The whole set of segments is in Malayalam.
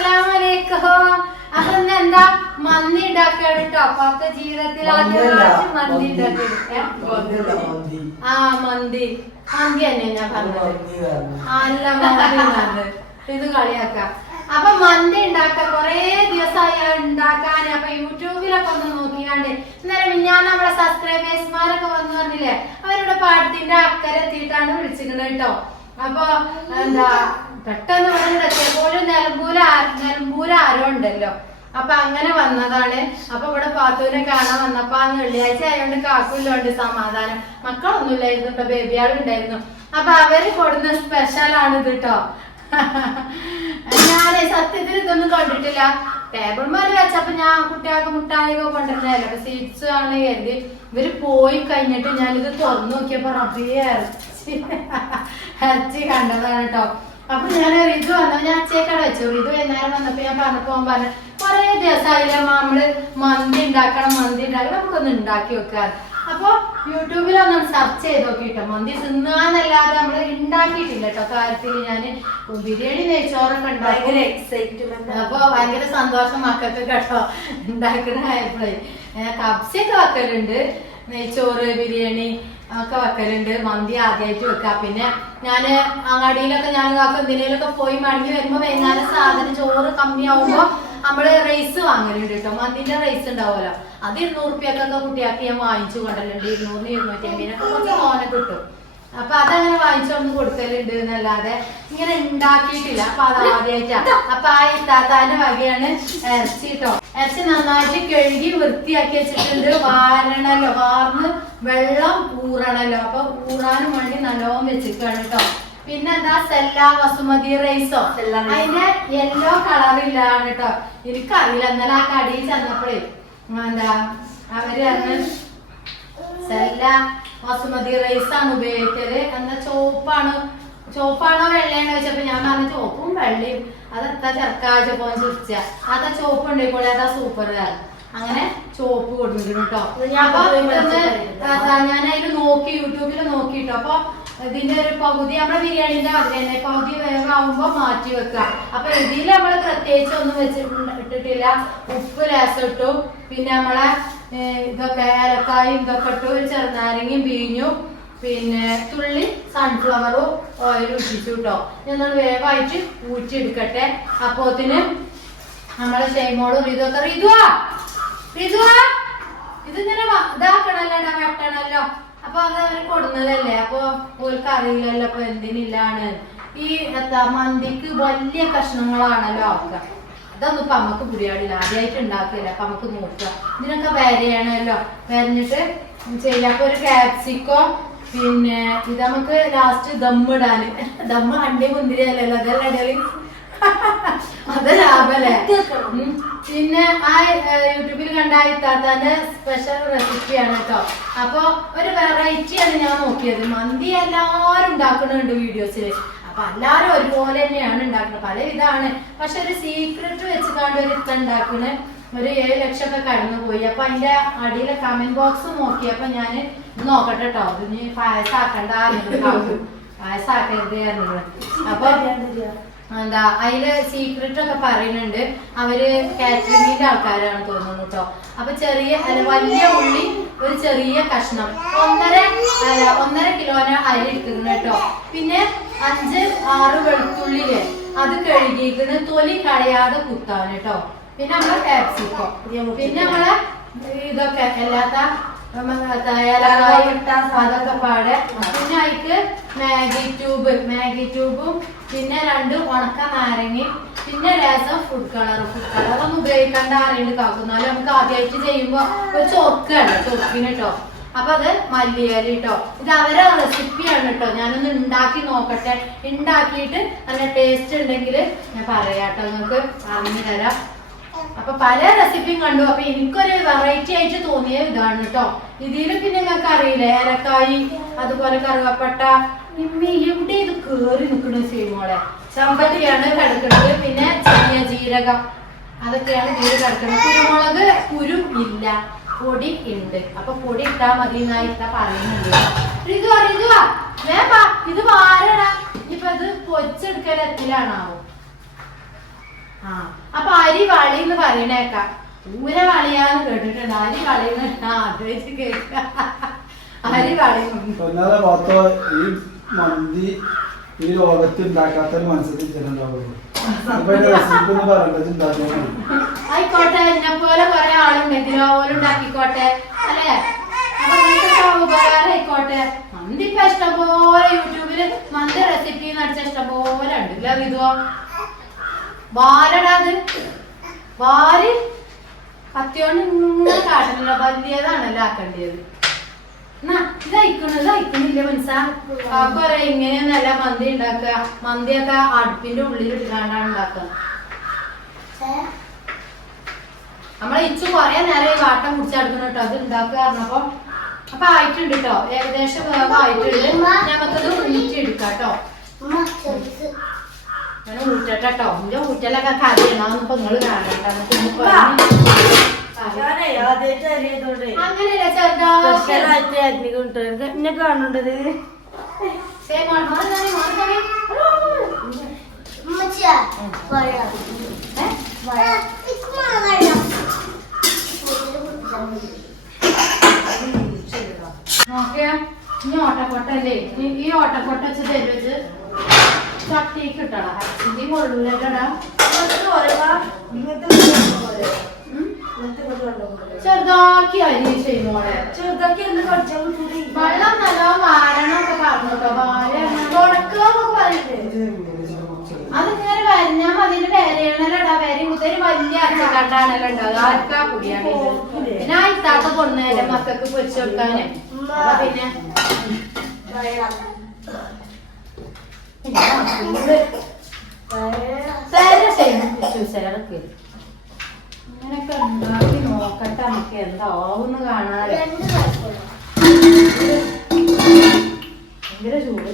അസ്സലാമലൈക്കും. അപ്പൊ എന്താ മന്തി ഉണ്ടാക്കാൻ കേട്ടോ. അപ്പൊ ജീവിതത്തിൽ ആദ്യം മന്തി ഉണ്ടാക്കി. ആ മന്തി മന്തി തന്നെ ഞാൻ പറഞ്ഞത്. അല്ല മന്തി ഇത് കളിയാക്കാം. അപ്പൊ മന്തി ഉണ്ടാക്കാൻ കൊറേ ദിവസമായി ഉണ്ടാക്കാൻ. അപ്പൊ യൂട്യൂബിലൊക്കെ ഒന്ന് നോക്കിയാണ്ട് ഇന്നലെ ഞാൻ നമ്മളെ സബ്സ്ക്രൈബേഴ്സ്മാരൊക്കെ വന്നു പറഞ്ഞില്ലേ, അവരുടെ പാടത്തിന്റെ അക്കരെത്തിയിട്ടാണ് വിളിച്ചിരുന്നത് കേട്ടോ. അപ്പൊ എന്താ പെട്ടെന്ന് എത്തിയപ്പോഴും നിലമ്പൂര് ആരോ ഉണ്ടല്ലോ. അപ്പൊ അങ്ങനെ വന്നതാണ്. അപ്പൊ ഇവിടെ പാത്തൂനെ കാണാൻ വന്നപ്പോ അന്ന് വെള്ളിയാഴ്ച ആയതുകൊണ്ട് കാക്കൂല്ലോണ്ട് സമാധാനം. മക്കളൊന്നുമില്ലായിരുന്നു കേട്ടോ, ബേബിയാളുണ്ടായിരുന്നു. അപ്പൊ അവര് കൊടുന്ന സ്പെഷ്യലാണ് ഇത് കേട്ടോ. ഞാനേ സത്യത്തിൽ ഇതൊന്നും കണ്ടിട്ടില്ല. ടേബിൾ മാറി വെച്ചപ്പോ ഞാൻ കുട്ടികൾക്ക് മുട്ടായിക കൊണ്ടിരുന്നല്ലോ. അപ്പൊ സ്വീറ്റ്സ് ആണ് കരുതി. ഇവര് പോയി കഴിഞ്ഞിട്ട് ഞാനിത് തുറന്നു നോക്കിയപ്പോ റബ്ബിയെ ഇറച്ചി കണ്ടതാണ് കേട്ടോ. അപ്പൊ ഞാൻ റിതു വന്നു, ഞാൻ അച്ചേക്കട വെച്ചു. റിതു വൈകുന്നേരം വന്നപ്പോ ഞാൻ പറഞ്ഞപ്പോ പറഞ്ഞു കൊറേ ദിവസമായില്ലേ നമ്മള് മന്തി ഉണ്ടാക്കണം നമുക്കൊന്ന് ഉണ്ടാക്കി വെക്കാൻ. അപ്പൊ യൂട്യൂബിലൊന്ന് സെർച്ച് ചെയ്ത് നോക്കിട്ടോ. മന്തി തിന്നാന്നല്ലാതെ നമ്മള് ഉണ്ടാക്കിയിട്ടില്ല കേട്ടോ. കാര്യത്തില് ഞാന് ബിരിയാണി നെയ്ച്ചോറൊക്കെ ഉണ്ടാക്കും. അപ്പൊ ഭയങ്കര സന്തോഷം മക്കൾക്ക് കേട്ടോ ഉണ്ടാക്കണായപ്പോഴേ. കബ്സയൊക്കെ വെക്കലുണ്ട്, നെയ്ച്ചോറ് ബിരിയാണി ഒക്കെ വെക്കലുണ്ട്. മന്തി ആദ്യമായിട്ട് വെക്കാം. പിന്നെ ഞാന് അങ്ങാടിയിലൊക്കെ ഞാൻ എന്തിനേലൊക്കെ പോയി മടങ്ങി വരുമ്പോ വൈകുന്നേരം സാധനം ചോറ് കമ്മിയാവുമ്പോ നമ്മള് റൈസ് വാങ്ങലുണ്ട് കേട്ടോ. മന്തിന്റെ റൈസ് ഉണ്ടാവുമല്ലോ, അത് 200 റുപ്യൊക്കെ കുട്ടിയാക്കി ഞാൻ വാങ്ങിച്ചു കൊണ്ടല്ലുണ്ട്. 200 250 കുറച്ച് മോനെ കിട്ടും. അപ്പൊ അതങ്ങനെ വാങ്ങിച്ചൊന്ന് കൊടുക്കലുണ്ട് എന്നല്ലാതെ ഇങ്ങനെ ഉണ്ടാക്കിയിട്ടില്ല. അപ്പൊ അത് ആദ്യമായിട്ടാ. അപ്പൊ ആ ഇത്താത്താന്റെ വകയാണ് ഇറച്ചി കേട്ടോ. ഇറച്ചി നന്നായിട്ട് കഴുകി വൃത്തിയാക്കി വെച്ചിട്ടുണ്ട്. വാരണല്ലോ, വാർന്ന് വെള്ളം ഊറണല്ലോ. അപ്പൊ ഊറാനും വേണ്ടി നല്ലോണം വെച്ചിട്ടാണ് കേട്ടോ. പിന്നെ എന്താ സെല്ല ബസുമതി റൈസോ, അതിന്റെ യെല്ലോ കളറില്ലാണ് കേട്ടോ. എനിക്കറിയില്ല, എന്നാലും ആ കടിയിൽ ചെന്നപ്പോഴേ എന്താ അവര് അന്ന് സെല്ല ബസുമതി റൈസ് ആണ് ഉപയോഗിക്കല്. എന്താ ചോപ്പാണോ വെള്ളയാണോ ചോദിച്ചപ്പോ ഞാൻ പറഞ്ഞു ചോപ്പും വെള്ളയും. അതെത്താ ചെറുക്കാഴ്ചപ്പോ ചിരിച്ച അതാ ചോപ്പ് ഉണ്ടായിക്കോളെ, അതാ സൂപ്പർ കാരം. അങ്ങനെ ചോപ്പ് കൊടുത്തിട്ടുണ്ട് കേട്ടോ. അപ്പൊ ഞാൻ അതിൽ നോക്കി, യൂട്യൂബിൽ നോക്കിട്ടോ. അപ്പൊ ഇതിന്റെ ഒരു പകുതി നമ്മുടെ ബിരിയാണിന്റെ അതിൽ തന്നെ പകുതി വേഗമാവുമ്പോ മാറ്റി വെക്കുക. അപ്പൊ ഇതിൽ നമ്മള് പ്രത്യേകിച്ച് ഒന്നും ഇട്ടിട്ടില്ല. ഉപ്പ് ലേശം ഇട്ടു, പിന്നെ നമ്മളെ ഇതൊക്കെ ഏലക്കായും ഇതൊക്കെ ഇട്ടു, ഒരു ചെറുനാരങ്ങയും പിഴിഞ്ഞു, പിന്നെ തുള്ളി സൺഫ്ലവറും ഓയിലും ഇട്ടിച്ചു കേട്ടോ. ഞങ്ങൾ വേഗമായിട്ട് ഊറ്റിയെടുക്കട്ടെ. അപ്പോത്തിന് നമ്മളെ ഷെയ്മോളും ഇതൊക്കെ റിതുവാ ഇതിങ്ങനെ ഇതാക്കണല്ലോ, വെട്ടണല്ലോ. അപ്പൊ അത് അവര് കൊടുന്നതല്ലേ, അപ്പൊ ഓർക്ക് അറിയില്ലല്ലോ അപ്പൊ എന്തിനില്ലാണ്. ഈ എന്താ മന്തിക്ക് വലിയ കഷ്ണങ്ങളാണല്ലോ ആക്കുക. അതൊന്നും ഇപ്പൊ അമ്മക്ക് ബിരിയാണിയില്ല, ആദ്യമായിട്ട് ഉണ്ടാക്കില്ല. അപ്പൊ നമുക്ക് നോക്കുക. ഇതിനൊക്കെ വരയാണല്ലോ, വരഞ്ഞിട്ട് ചെയ്യാം. അപ്പൊ ഒരു ക്യാപ്സിക്കോ, പിന്നെ ഇത് നമുക്ക് ലാസ്റ്റ് ദമ്മിടാന്. ദമ്മ് അണ്ടി മുന്തിരിയല്ലല്ലോ, അതല്ലേ അത് ലാഭല്ലേ. പിന്നെ ആ യൂട്യൂബിൽ കണ്ട ഇത്താത്താന്റെ സ്പെഷ്യൽ റെസിപ്പിയാണ് കേട്ടോ. അപ്പൊ ഒരു വെറൈറ്റിയാണ് ഞാൻ നോക്കിയത്. മന്തി എല്ലാരും ഉണ്ടാക്കുന്നുണ്ട് വീഡിയോസില്. അപ്പൊ എല്ലാരും ഒരുപോലെ തന്നെയാണ് ഉണ്ടാക്കുന്നത്, പല ഇതാണ്. പക്ഷെ ഒരു സീക്രട്ട് വെച്ചുകൊണ്ട് ഒരു ഇത്ത ഉണ്ടാക്കുന്നത് ഒരു 7 ലക്ഷമൊക്കെ കടന്നു പോയി. അപ്പൊ അതിന്റെ അടിയിലെ കമന്റ് ബോക്സ് നോക്കിയപ്പോ ഞാൻ നോക്കട്ടെ കേട്ടോ. ഇനി പായസാക്കണ്ട, പായസാക്കരുത്. അപ്പൊ എന്താ അതില് സീക്രട്ട് ഒക്കെ പറയുന്നുണ്ട്. അവര് കാറ്ററിംഗിന്റെ ആൾക്കാരാണ് തോന്നുന്നു കേട്ടോ. അപ്പൊ വലിയ ഉള്ളി ഒരു ചെറിയ കഷ്ണം 1.5 കിലോന് അരി എടുക്കുന്നു കേട്ടോ. പിന്നെ 5-6 വെളുത്തുള്ളില് അത് കഴുകിയിരിക്കുന്ന തൊലി കളയാതെ കുത്താണ് കേട്ടോ. പിന്നെ നമ്മളെ ക്യാപ്സിക്കോ, പിന്നെ നമ്മളെ ഇതൊക്കെ എല്ലാത്ത അതൊക്കെ പാടെ. പിന്നെ അതിക്ക് മാഗി ട്യൂബും പിന്നെ 2 ഉണക്ക നാരങ്ങയും പിന്നെ ലേശം ഫുഡ് കളറൊന്നും ഉപയോഗിക്കേണ്ട അറിയുണ്ട് കാക്കുന്നാലും നമുക്ക് ആദ്യമായിട്ട് ചെയ്യുമ്പോ ഒരു ചൊർക്കാണ്, ചൊർക്കിന് കേട്ടോ. അപ്പൊ അത് മല്ലിയില കേട്ടോ. ഇത് അവരെ റെസിപ്പിയാണ് കേട്ടോ. ഞാനൊന്ന് ഉണ്ടാക്കി നോക്കട്ടെ. ഉണ്ടാക്കിയിട്ട് നല്ല ടേസ്റ്റ് ഉണ്ടെങ്കിൽ ഞാൻ പറയാട്ടോ, നിങ്ങൾക്ക് പറഞ്ഞു തരാം. അപ്പൊ പല റെസിപ്പിയും കണ്ടു. അപ്പൊ എനിക്കൊരു വെറൈറ്റി ആയിട്ട് തോന്നിയ ഇതാണ് കേട്ടോ. ഇതില് പിന്നെ നിങ്ങൾക്ക് അറിയില്ലേ, ഏലക്കായി അതുപോലെ കറുവപ്പട്ട. എവിടെ ഇത് കേറി നിൽക്കണ ചെയ്യുമ്പോളെ ചമ്പത്തിയാണ് കിടക്കുന്നത്. പിന്നെ ചെറിയ ജീരകം അതൊക്കെയാണ് ഇതിൽ കിടക്കുന്നത്. കുരുമുളക് കുരു ഇല്ല, പൊടി ഉണ്ട്. അപ്പൊ പൊടി ഇട്ടാ മതി എന്നായിട്ടാ പറയുന്നുണ്ട്. ഇത് വാരണ. ഇപ്പൊ ഇത് പൊരിച്ചെടുക്കൽ എത്തിലാണാവോ? ആ അരി വളി എന്ന് പറയണേക്കാം പൂര വളിയാന്ന് കേട്ടിട്ടുണ്ട് അരി വളീന്ന് ആദ്യമായിട്ട് കേൾക്ക അരി വളി ഈ മന്തി ഈ ലോകത്ത് ഉണ്ടാക്കാത്ത മനസ്സിലുണ്ടാവുള്ളൂ ആയിക്കോട്ടെ എന്നെ പോലെ കുറെ ആളുണ്ടെങ്കിലോ ഓലും ഉണ്ടാക്കിക്കോട്ടെ അല്ലേ അപ്പൊ ഉപകാരം ആയിക്കോട്ടെ മന്തി ഇപ്പൊ ഇഷ്ടംപോലെ യൂട്യൂബില് മന്തി റെസിപ്പി നടിച്ച ഇഷ്ടംപോലെ ഉണ്ട് ഇല്ല വിധോ വാരടാത് വാരി കത്തിയോണ്ട് ഇങ്ങനെ കാട്ടണില്ല വലിയതാണല്ലോ ആക്കേണ്ടത് ഇതയക്കണില്ല മനസ്സാ കൊറേ ഇങ്ങനെയൊന്നല്ല മന്തി ഉണ്ടാക്കുക മന്തിയൊക്കെ അടുപ്പിന്റെ ഉള്ളിൽ ഇട്ടാണ്ടാണ് ഉണ്ടാക്കുക നമ്മളെ ഇച്ചു കൊറേ നേരം ഈ വാട്ടം കുടിച്ചെടുക്കണം കേട്ടോ അത് ഉണ്ടാക്കുക പറഞ്ഞപ്പോ അപ്പൊ ആയിട്ടുണ്ട് കേട്ടോ ഏകദേശം ആയിട്ടുണ്ട് നമുക്കത് ഊറ്റിയെടുക്കാം കേട്ടോ ഞാൻ ഊറ്റട്ടോ എന്റെ ഊറ്റലൊക്കെ കറിയണം ഇപ്പൊ നിങ്ങള് കാണണ്ട അങ്ങനെയല്ല എന്നെ കാണേണ്ടത് നോക്കിയാ ഇനി ഓട്ടക്കൊട്ടല്ലേ ഈ ഓട്ടക്കൊട്ട വെച്ച് തരുവച്ച് ചട്ടിക്ക് ഇട്ടടാ ഇനി കൊള്ളൂലടാ ചെറുതാക്കി അരി ചെയ്യുമ്പോളെ ചെറുതാക്കി എന്ത് പഠിച്ചാൽ വെള്ളം നല്ലോ വാരണം ഒക്കെ പറഞ്ഞോട്ടോ അതിങ്ങനെ വരഞ്ഞാൽ അതിന്റെ പേരേണല്ലടാ വരി മുതൽ വലിയ അച്ചക്കാട്ടാണല്ലോ ഉണ്ടാവുക ആർക്കാ കുടിയാണ് പിന്നെ ആ ഇത്താത്ത കൊണ്ടുവരെ മക്കൾക്ക് പൊരിച്ചു കൊടുക്കാന് പിന്നെ ഇങ്ങനൊക്കെ ഉണ്ടാക്കി നോക്കട്ടെ നമുക്ക് എന്താവുന്ന് കാണാതെ ഭയങ്കര ചൂട്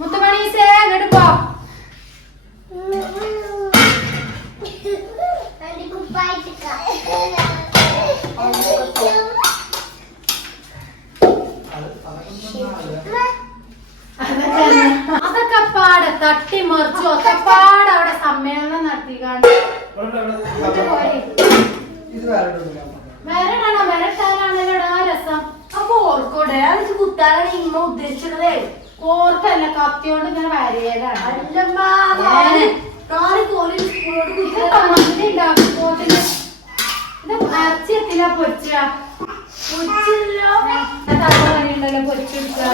മുത്തുമണീസേ അങ്ങോട്ട് പോ അതൊക്കെ പാടെ തട്ടിമറിച്ചു ഒക്കെ പാടെ അവിടെ സമ്മേളനം നടത്തിക്കാണ്ട് വേറെടാണോ വേറെട്ടാലാണല്ലോടാ രസം അപ്പൊ ഓർക്കോടെ അത് കുത്താനാണ് ഇമ്മ ഉദ്ദേശിച്ചത് കോർക്കല്ല കത്തിയോണ്ട് ഇങ്ങനെ വരേതാണ് ഇറച്ചി എത്തില്ല പൊരിച്ച പൊരിച്ചല്ലോ പൊരിച്ചെടുക്കുക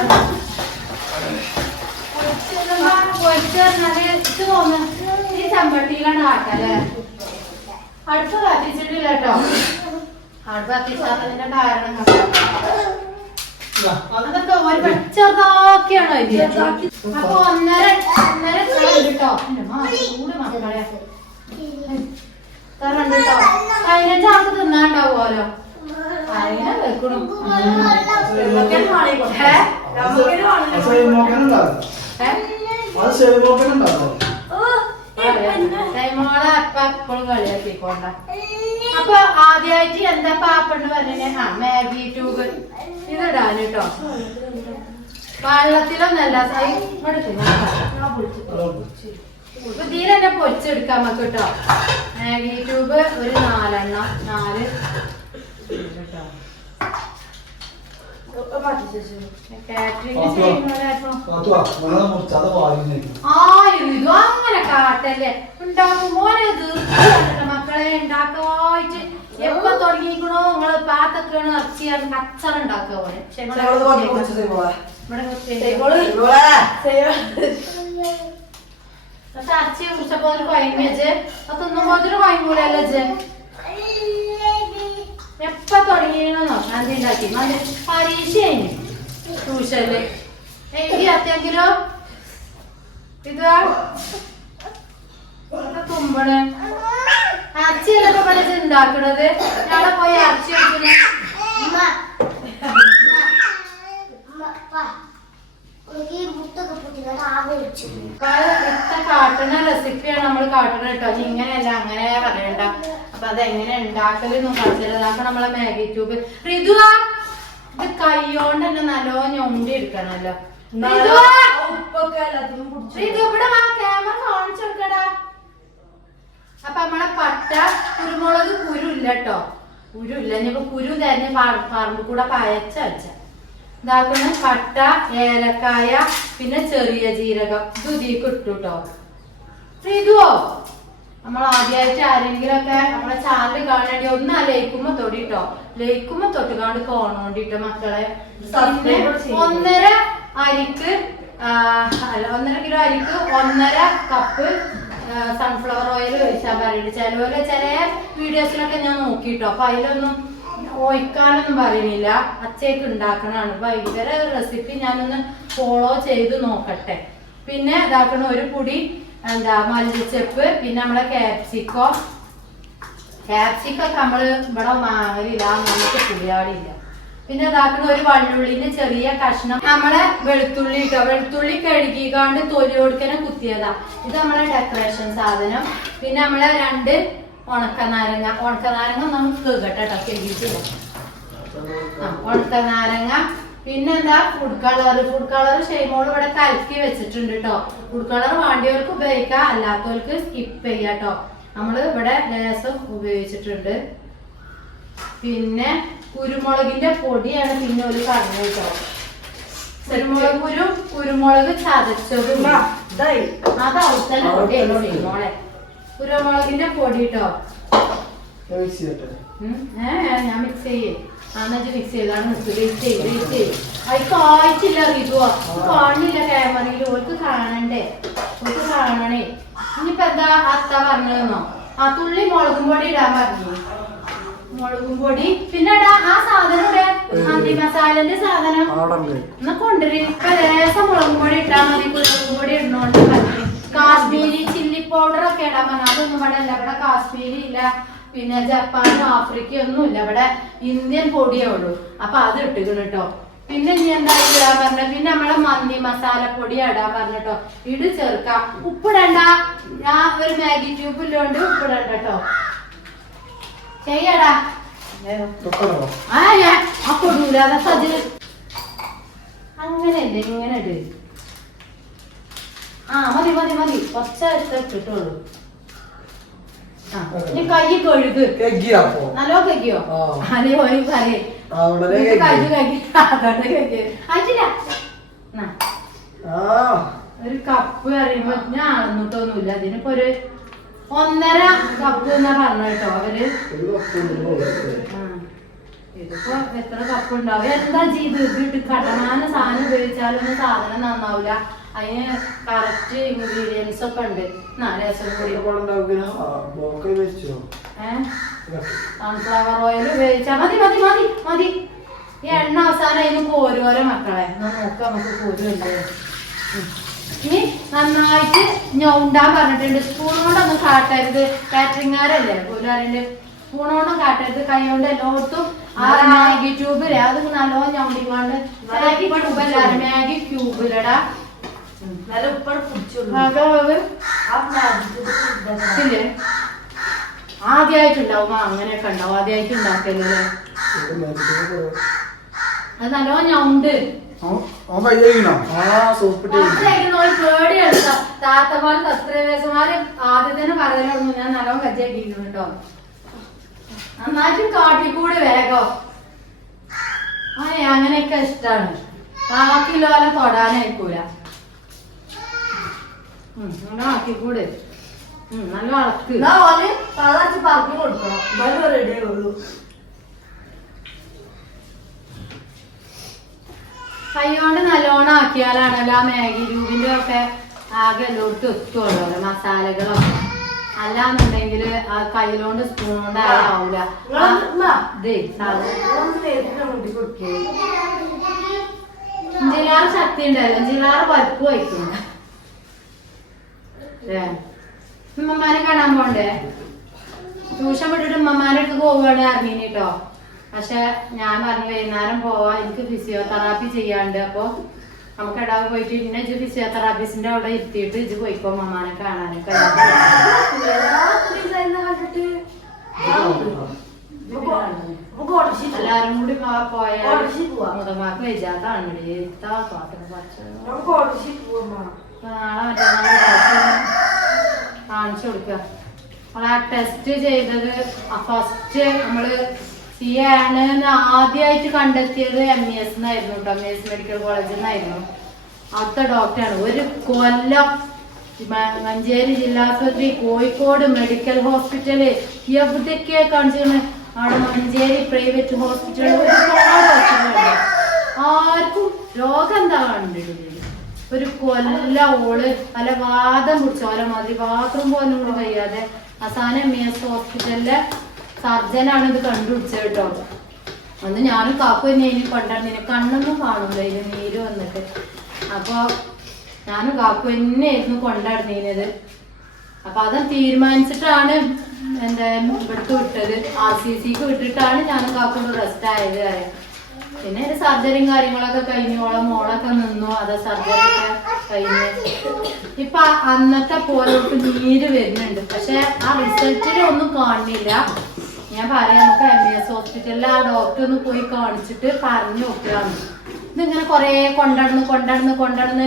പൊരിച്ചെന്നാല് ഇത് തോന്നുന്നു ഈ ചമ്പട്ടിയിലാണ് ആട്ടല്ലേ അടുപ്പ് കത്തിച്ചിട്ടില്ല കേട്ടോ അടുപ്പ് കത്തിച്ചാത്തതിന്റെ കാരണം അതൊക്കെ ഒരു ചെറുതാക്കിയാണോ അപ്പൊ ഒന്നര കിട്ടോ ചൂട് മക്കളെ തരണ്ട് കേട്ടോ 15 ആൾക്ക് തിന്നാണ്ടാവുമല്ലോ അതിനെ വെക്കണം മോളെ അപ്പ എപ്പോഴും കളിയാക്കിക്കോണ്ട അപ്പൊ ആദ്യമായിട്ട് എന്താ പാപ്പണ്ട് പറഞ്ഞേ മാഗി ട്യൂബ് ഇതിടാൻ കേട്ടോ വെള്ളത്തിലൊന്നല്ല ഇതിൽ തന്നെ പൊരിച്ചെടുക്കാൻ നമുക്ക് കേട്ടോ മാഗി ട്യൂബ് ഒരു 4 എണ്ണം 4 കേട്ടോ അങ്ങനെ കാട്ടല്ലേ ഉണ്ടാക്കുമ്പോ മക്കളെ ഉണ്ടാക്കായിട്ട് എപ്പോ തുടങ്ങിക്കണോ നിങ്ങള് പാത്തൊക്കെയാണ് ഇറച്ചിയാണ് കച്ചറ ഉണ്ടാക്കുക പോലെ ഇറച്ചിയെ കുറിച്ചപ്പോ ഒരു കൊയങ്ങ തിന്നുമ്പോ ഒരു കൊയങ്ങൂലല്ലോ എപ്പ തുടങ്ങിയെന്നോ മന്തി ഉണ്ടാക്കി പരീക്ഷ കഴിഞ്ഞു ട്യൂഷനില് എഴുതി അത്തെങ്കിലോ ഇതാ തുമ്പണ് ഇറച്ചിയല്ലപ്പോ പഠിച്ച് ഉണ്ടാക്കണത് ഞാളെ പോയി ഇറച്ചി കാട്ടുന്ന റെസിപ്പിയാണ് നമ്മൾ കാട്ടുന്നത് കേട്ടോ ഇങ്ങനെയല്ല അങ്ങനെ പറയണ്ട അപ്പൊ അതെങ്ങനെ ഉണ്ടാക്കലെന്നും കാണിച്ചതാക്കണം നമ്മളെ മാഗി ട്യൂബ് ഋതുവാ ഇത് കൈയോണ്ട് തന്നെ നല്ലോ ഞൊണ്ടി എടുക്കണല്ലോ ഇവിടെ ക്യാമറ കാണിച്ചെടുക്കടാ കുരു ഇല്ല ഇനിയിപ്പോ കുരു തരുന്ന പറമ്പ് കൂടെ പയച്ച വെച്ച ഇതാക്കുന്ന പട്ട ഏലക്കായ പിന്നെ ചെറിയ ജീരകം ഇത് ഇതിക്ക് ഇട്ടു കേട്ടോ ഇതുവോ നമ്മൾ ആദ്യമായിട്ട് ആരെങ്കിലും ഒക്കെ നമ്മളെ ചാനൽ കാണേണ്ടി ഒന്ന് ലയിക്കുമ്പോ തൊടിട്ടോ ലയിക്കുമ്പോ തൊട്ടുകാണ്ട് കോണോണ്ടിട്ടോ മക്കളെ പിന്നെ 1.5 അരിക്ക് അല്ല 1.5 കിലോ അരിക്ക് 1.5 കപ്പ് സൺഫ്ലവർ ഓയിൽ ഒഴിച്ചാൽ പറയുന്നുണ്ട് ചിലപോലെ ചില വീഡിയോസിലൊക്കെ ഞാൻ നോക്കിട്ടോ അപ്പൊ അതിലൊന്നും ഒഴിക്കാനൊന്നും പറയുന്നില്ല അച്ചയ്ക്ക് ഉണ്ടാക്കണതാണ് ഭയങ്കര റെസിപ്പി ഞാനൊന്ന് ഫോളോ ചെയ്ത് നോക്കട്ടെ പിന്നെ ഇതാക്കണ ഒരു പൊടി എന്താ മല്ലിച്ചപ്പ് പിന്നെ നമ്മളെ ക്യാപ്സിക്കൊക്കെ നമ്മള് ഇവിടെ വാങ്ങലില്ല നമുക്ക് പുളിയാടില്ല പിന്നെ ഇതാക്കുന്ന ഒരു വള്ളുള്ളിന്റെ ചെറിയ കഷ്ണം നമ്മളെ വെളുത്തുള്ളി ഇട്ടോ വെളുത്തുള്ളി കഴുകിക്കാണ്ട് തൊലി കൊടുക്കനെ കുത്തിയതാ ഇത് നമ്മളെ ഡെക്കറേഷൻ സാധനം പിന്നെ നമ്മളെ 2 ഉണക്കനാരങ്ങ നമുക്ക് കേട്ടോ കഴുകിയിട്ടില്ല ഉണക്കനാരങ്ങ പിന്നെന്താ ഫുഡ് കളർ ഷെയ്മോള് ഇവിടെ കലക്കി വെച്ചിട്ടുണ്ട് കേട്ടോ ഫുഡ് കളർ വേണ്ടിയവർക്ക് ഉപയോഗിക്കാം അല്ലാത്തവർക്ക് സ്കിപ്പ് ചെയ്യാം കേട്ടോ നമ്മള് ഇവിടെ ലേസം ഉപയോഗിച്ചിട്ടുണ്ട് പിന്നെ കുരുമുളകിന്റെ പൊടിയാണ് പിന്നെ ഒരു പറഞ്ഞു കേട്ടോ കുരുമുളക് ചതച്ചതും അതവസ്ഥ പൊടിയാണ് ഷെയ്മോളെ കുരുമുളകിന്റെ പൊടി കേട്ടോ ഞാൻ മിക്സ് ചെയ്യേ മിക്സ് ചെയ്താണ് അതിക്ക് ആയിട്ടില്ല റിതുവാ കാണില്ല ക്യാമറയിൽ ഓർക്ക് കാണണ്ടേ ഓർക്ക് കാണണേ ഇനിയിപ്പോ എന്താ അത്ത പറഞ്ഞതെന്നോ ആ തുള്ളി മുളകും പൊടി ഇടാൻ പറഞ്ഞു മുളകും പൊടി പിന്നെ ഇടാ ആ സാധനം ഇവിടെ മന്തി മസാലന്റെ സാധനം എന്നാ കൊണ്ടുവരും ഇപ്പൊ ലേശം മുളകും പൊടി ഇട്ടാ മതി കുരുമുളകും പൊടി ഇടണോണ്ട് പറഞ്ഞു കാശ്മീരി ചില്ലി പൗഡർ ഒക്കെ ഇടാൻ പറഞ്ഞു അതൊന്നും ഇവിടെ അല്ല ഇവിടെ കാശ്മീരി ഇല്ല പിന്നെ ജപ്പാനും ആഫ്രിക്കയും ഒന്നും ഇല്ല ഇവിടെ ഇന്ത്യൻ പൊടിയേ ഉള്ളൂ അപ്പൊ അത് ഇട്ടിക്കണം കേട്ടോ പിന്നെ ഇനി എന്താ ഇടാൻ പറഞ്ഞ പിന്നെ നമ്മളെ മന്തി മസാലപ്പൊടി ഇടാൻ പറഞ്ഞിട്ടോ ഇത് ചേർക്കാം ഉപ്പിടണ്ട ഞാൻ ഒരു മാഗി ട്യൂബ് ഇല്ലോണ്ട് ഉപ്പിടണ്ട കേട്ടോ ചെയ്യടാ അപ്പൊ ഇടൂല അത് അങ്ങനെയല്ലേ ഇങ്ങനെ ഇട് മതി കുറച്ച് ഇട്ടിട്ടുള്ളൂ കൈ കഴുക് നല്ലോ കഴുകിയോ അതെ ഒരു പറയേ ഒരു കപ്പ് അറിയുമ്പോ ഞാൻ അളന്നിട്ടൊന്നുമില്ല അതിനിപ്പോ ഒരു 1.5 കപ്പ് എന്നാ പറഞ്ഞു കേട്ടോ അവര് ഇതിപ്പോ എത്ര കപ്പ് ഉണ്ടാവും എന്താ ചെയ്ത് ഇത് കടമാന സാധനം ഉപയോഗിച്ചാലൊന്നും സാധനം നന്നാവൂല അതിന് കറക്റ്റ് ഇൻഗ്രീഡിയൻസ് ഒക്കെ ഉണ്ട് സൺഫ്ലവർ ഓയിൽ ഉപയോഗിച്ചാൽ മതി ഈ എണ്ണ അവസാനം അതിന് കോരുവോരോ മക്കളെ നോക്കാം നമുക്ക് കോരുണ്ട് ഇനി നന്നായിട്ട് ഞൗണ്ടാൻ പറഞ്ഞിട്ടുണ്ട് സ്പൂൺ കൊണ്ടൊന്നും കാട്ടരുത് കാറ്ററിംഗാരല്ലേ കൂലാറിന്റെ സ്പൂൺ കൊണ്ടും കാട്ടരുത് കൈ കൊണ്ട് എല്ലായിടത്തും ആ മാഗി ട്യൂബില് അത് നല്ലോ ഞൗണ്ടിക്കാണ്ട് മാഗി ട്യൂബല്ല മാഗി ക്യൂബിലടാ നല്ല ഉപ്പട് പിടിച്ചില്ലേ ആദ്യമായിട്ടുണ്ടാവും അങ്ങനെയൊക്കെ ഉണ്ടാവും ആദ്യമായിട്ട് ഉണ്ടാക്കല്ലേ അത് നല്ലോ ഞൗണ്ട് പേടിയാണ് താത്തമാരും സസ്ത്രവേശമാരും ആദ്യം തന്നെ പറയലൊന്നും ഞാൻ നല്ലോ കജ്ജാക്കിയിരുന്നു കേട്ടോ നന്നായിട്ടും കാട്ടിക്കൂടി വേഗം അങ്ങനെയൊക്കെ ഇഷ്ടാണ് ബാക്കിയുള്ളവരെ തൊടാനായിക്കൂല ആക്കിക്കൂടെ നല്ല വളക്ക് പറഞ്ഞു കൊടുക്കണം റെഡി ആവുള്ളൂ കൈകൊണ്ട് നല്ലോണം ആക്കിയാലാണല്ലോ ആ മാഗി രൂപിന്റെ ഒക്കെ ആകെ എല്ലായിടത്തും എത്തുള്ളൂ മസാലകളൊക്കെ അല്ലാന്നുണ്ടെങ്കിൽ ആ കയ്യിലോണ്ട് സ്പൂൺ കൊണ്ട് ആവൂല ജിലാറ് ശക്തി ഉണ്ടല്ലോ ജിലാറ് പരിപ്പ് വയ്ക്കുന്നു ഉമ്മമാരെ കാണാൻ പോണ്ടേ ട്യൂഷൻ വിട്ടിട്ട് ഉമ്മമാരെ അടുത്ത് പോവുകയാണ് അറിഞ്ഞിട്ടോ പക്ഷെ ഞാൻ പറഞ്ഞു വൈകുന്നേരം പോവാ എനിക്ക് ഫിസിയോതെറാപ്പി ചെയ്യാണ്ട് അപ്പൊ നമുക്ക് ഇടാവ് പോയിട്ട് പിന്നെ ഇജ് ഫിസിയോതെറാപ്പിസ്റ്റിന്റെ അവിടെ ഇരുത്തിയിട്ട് ഇജ് പോയിക്കോ ഉമ്മമാനെ കാണാനൊക്കെ എല്ലാരും കൂടി പോയാൽ മുതമാക്ക് വെജാത്താണ് കാണിച്ചു കൊടുക്ക ടെസ്റ്റ് ചെയ്തത് ഫസ്റ്റ് നമ്മള് ആണ് ആദ്യമായിട്ട് കണ്ടെത്തിയത് MES എന്നായിരുന്നു കേട്ടോ, MES മെഡിക്കൽ കോളേജിൽ നിന്നായിരുന്നു. അവിടുത്തെ ഡോക്ടറാണ്. ഒരു കൊല്ലം മഞ്ചേരി ജില്ലാസ്പത്രി, കോഴിക്കോട് മെഡിക്കൽ ഹോസ്പിറ്റല്, എവിടെയൊക്കെ കാണിച്ചിരുന്നു. അവിടെ മഞ്ചേരി പ്രൈവറ്റ് ഹോസ്പിറ്റൽ ഒരുപാട് ഹോസ്പിറ്റലുണ്ട്. ആർക്കും രോഗം എന്താ കണ്ടിട്ടില്ല. ഒരു കൊല്ലം ഓള് അല്ല വാദം പിടിച്ചോല മാതിരി ബാത്റൂം പോലും കൂടെ കഴിയാതെ അവസാനം MES ഹോസ്പിറ്റലിലെ സർജനാണ് ഇത് കണ്ടുപിടിച്ചത് കേട്ടോ. അന്ന് ഞാനും കാക്കു തന്നെ ഇനി കൊണ്ടുവന്നിന്, കണ്ണൊന്നും കാണില്ല ഇത് നീര് വന്നിട്ട്. അപ്പൊ ഞാനും കാക്കു തന്നെയായിരുന്നു കൊണ്ടുവരുന്നത്. അപ്പൊ അത് തീരുമാനിച്ചിട്ടാണ് എന്താ ഇവിടുത്തെ വിട്ടത്, RCCക്ക് വിട്ടിട്ടാണ് ഞാനും കാക്കൊണ്ട് റെസ്റ്റ് ആയത് കാര്യം. പിന്നെ ഒരു സർജറിയും കാര്യങ്ങളൊക്കെ കഴിഞ്ഞോളം മോളൊക്കെ നിന്നു. അത് സർജറി ഒക്കെ കഴിഞ്ഞ് ഇപ്പൊ അന്നത്തെ പോലെ നീര് വരുന്നുണ്ട്. പക്ഷെ ആ റിസൾട്ടിലൊന്നും കാണുന്നില്ല. ഞാൻ പറയാം, നമുക്ക് MES ഹോസ്പിറ്റലിൽ ആ ഡോക്ടർ ഒന്ന് പോയി കാണിച്ചിട്ട് പറഞ്ഞു നോക്കുകയാണ്. ഇതിങ്ങനെ കുറെ കൊണ്ടുവന്ന്